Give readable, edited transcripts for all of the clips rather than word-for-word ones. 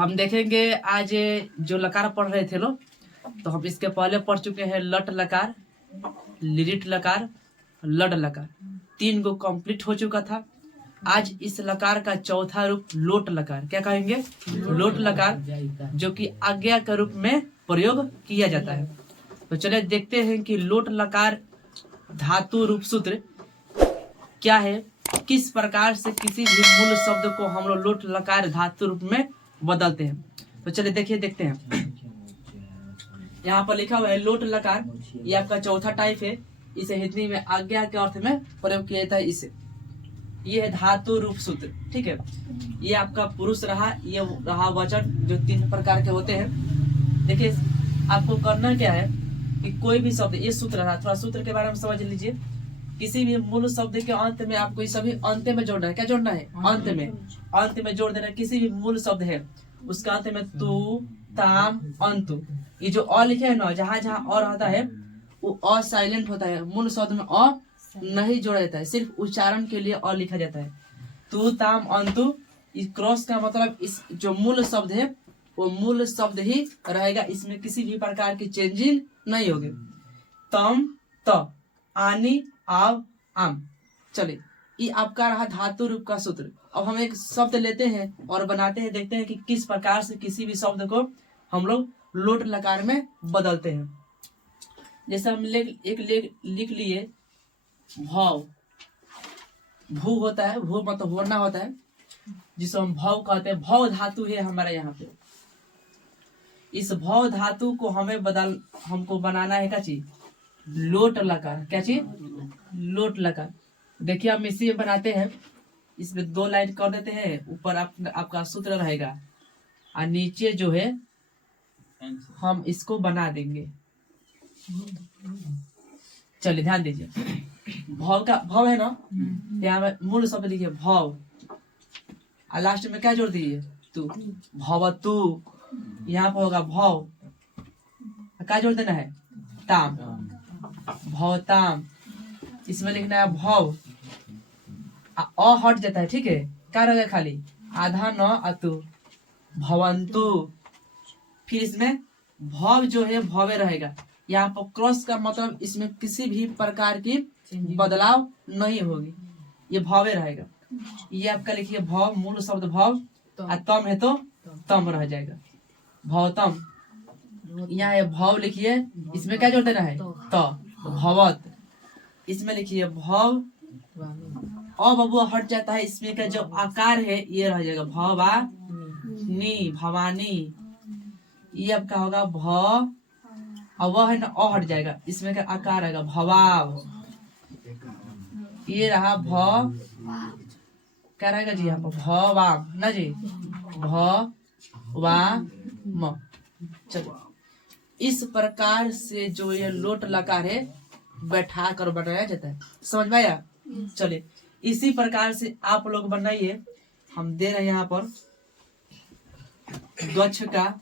हम देखेंगे आज जो लकार पढ़ रहे थे लोग, तो हम इसके पहले पढ़ चुके हैं लट लकार, लिरिट लकार, लड लकार। 3 गो कंप्लीट हो चुका था। आज इस लकार का चौथा रूप लोट लकार, क्या कहेंगे? लोट लकार, जो कि आज्ञा के रूप में प्रयोग किया जाता है। तो चलिए देखते हैं कि लोट लकार धातु रूप सूत्र क्या है, किस प्रकार से किसी भी मूल शब्द को हम लोग लोट लकार धातु रूप में बदलते हैं। तो चलिए देखते हैं। यहाँ पर लिखा हुआ है लोट लकार, ये आपका चौथा टाइप है। इसे हिंदी में आज्ञा के अर्थ में प्रयोग किया जाता है। इसे ये है धातु रूप सूत्र, ठीक है। ये आपका पुरुष रहा, ये रहा वचन, जो 3 प्रकार के होते हैं। देखिए आपको करना क्या है कि कोई भी शब्द, ये सूत्र रहा, थोड़ा सूत्र के बारे में समझ लीजिए। किसी भी मूल शब्द के अंत में आपको ये सभी अंत में जोड़ना है। क्या जोड़ना है? अंत में जोड़ देना है। किसी भी मूल शब्द है उसका अंत में तू, ताम, अंतु, ये जो अ लिखे है ना, जहाँ जहाँ अ रहता है वो अ साइलेंट होता है। मूल शब्द में अ नहीं जोड़ा जाता है, सिर्फ उच्चारण के लिए अ लिखा जाता है। तू, ताम, अंतु, इस क्रॉस का मतलब इस जो मूल शब्द है वो मूल शब्द ही रहेगा, इसमें किसी भी प्रकार की चेंजिंग नहीं होगी। तम, त, आनी, आव, आम। चलिए ये आपका रहा धातु रूप का सूत्र। अब हम एक शब्द लेते हैं और बनाते हैं, देखते हैं कि किस प्रकार से किसी भी शब्द को हम लोग लोट लकार में बदलते हैं। जैसे हम लिख लिए भाव, भू होता है, भू मतलब होना होता है, जिसे हम भाव कहते हैं। भाव धातु है हमारे यहाँ पे। इस भाव धातु को हमको बनाना है क्या चीज? लोट लकार। क्या चीज? लोट लकार। देखिए हम इसी में बनाते हैं, इसमें 2 लाइन कर देते हैं। ऊपर आपका सूत्र रहेगा और नीचे जो है हम इसको बना देंगे। चलिए ध्यान दीजिए, भाव का भाव है ना, यहाँ में मूल शब्द लिखिए भाव, और लास्ट में क्या जोड़ दीजिए? तू, भवतु। यहाँ पर होगा भाव, क्या जोड़ देना है? ताम, भवताम। इसमें लिखना है भाव, अ हट जाता है, ठीक है। क्या रहेगा? खाली आधा न अतु, भवंतु। फिर इसमें भव जो है भवे रहेगा। यहाँ पर क्रॉस का मतलब इसमें किसी भी प्रकार की बदलाव नहीं होगी, ये भवे रहेगा। ये आपका लिखिए भव, मूल शब्द भव, और तम है तो तम रह जाएगा, भवतम। यहाँ है भव लिखिए, इसमें क्या जोड़ देना है? तो भवत। इसमें लिखिए भव, अब बबुआ हट जाता है, इसमें का जो आकार है ये रह जाएगा भवानी, भवानी। ये आपका होगा भ, और वह है ना अ हट जाएगा, इसमें का आकार आएगा भवाव। ये रहा भ, क्या रहेगा जी? यहाँ पर भवाम ना जी, भवाम। चलो इस प्रकार से जो ये लोट लकार है बैठा कर बनाया जाता है। समझ में आया? चलिए इसी प्रकार से आप लोग बनाइए। हम दे रहे हैं यहाँ पर गच्छ का,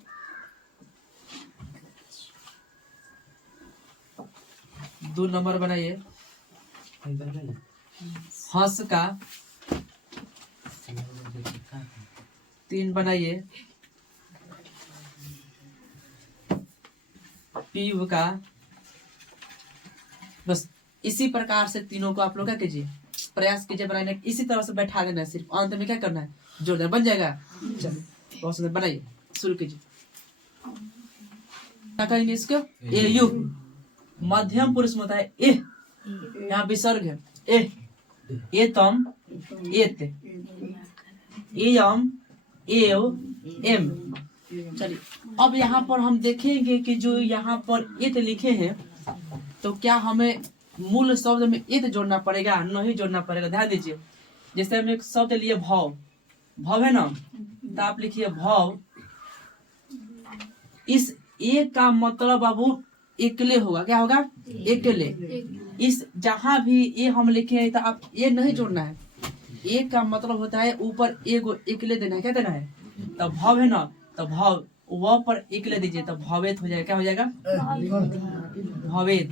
दो नंबर बनाइए। हंस का 3 बनाइए। पीव का, बस इसी प्रकार से तीनों को आप लोग क्या कीजिए, प्रयास कीजिए बनाने। इसी तरह से बैठा देना है, सिर्फ अंत में क्या करना है? जोड़ देना, बन जाएगा। चलिए बहुत सुंदर, बनाइए, शुरू कीजिए। क्या करेंगे इसको? ए यु, मध्यम पुरुष में होता है ए, यहाँ विसर्ग है ए, एतम, एत, एयम, एव, एम। चलिए अब यहाँ पर हम देखेंगे कि जो यहाँ पर एत लिखे हैं, तो क्या हमें मूल शब्द में एत जोड़ना पड़ेगा? नहीं जोड़ना पड़ेगा। ध्यान दीजिए, जैसे हम एक शब्द लिए भाव, भाव है ना, तो आप लिखिए भाव। इस ए का मतलब बाबू एकले होगा। क्या होगा? एकले। इस जहां भी ए हम लिखे हैं तो आप ए नहीं जोड़ना है। ए का मतलब होता है ऊपर एगो एकले देना है। क्या देना है? तो भाव है ना, तो भाव वह पर एकले दीजिए तो भवेत हो जाएगा। क्या हो जाएगा? भवेत।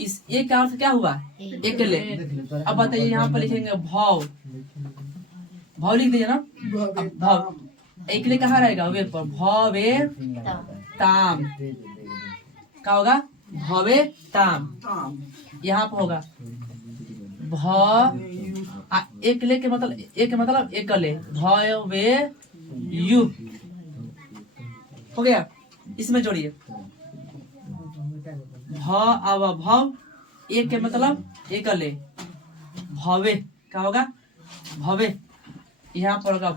इस ए का अर्थ क्या हुआ? एकले। अब बताइए यहाँ पर लिखेंगे भाव, भाव लिख दीजिए ना। अब भाव एक ले कहाँ रहेगा वे पर भवे ताम क्या होगा भवे ताम यहाँ पर होगा एक ले के मतलब एकले भवे यू हो गया। इसमें जोड़िए भव एक के मतलब एकले भवे क्या होगा भवे यहाँ पर होगा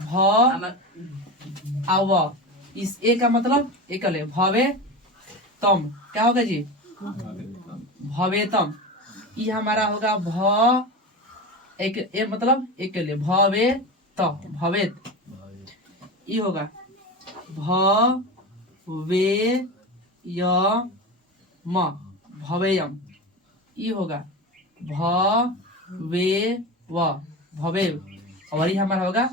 भ इस ए का मतलब एकले भवे तम क्या होगा जी भवेतम। ये हमारा होगा भ एक ए मतलब एकले भवे त भवेत। ये होगा भवे य म भवेयम। ये होगा भवे व भवे और ये हमारा होगा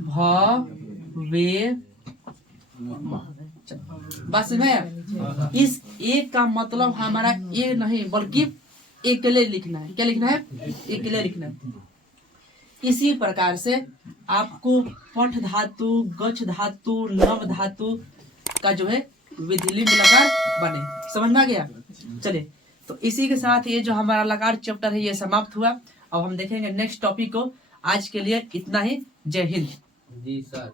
भवे बस में इस एक का मतलब हमारा ये नहीं बल्कि एकले लिखना है। क्या लिखना है एकले लिखना है। इसी प्रकार से आपको पठ धातु गच्छ धातु लम धातु का जो है विधिलिंग लकार बने। समझ में आ गया। चलिए तो इसी के साथ ये जो हमारा लकार चैप्टर है ये समाप्त हुआ। अब हम देखेंगे नेक्स्ट टॉपिक को। आज के लिए इतना ही। जय हिंद। जी सर।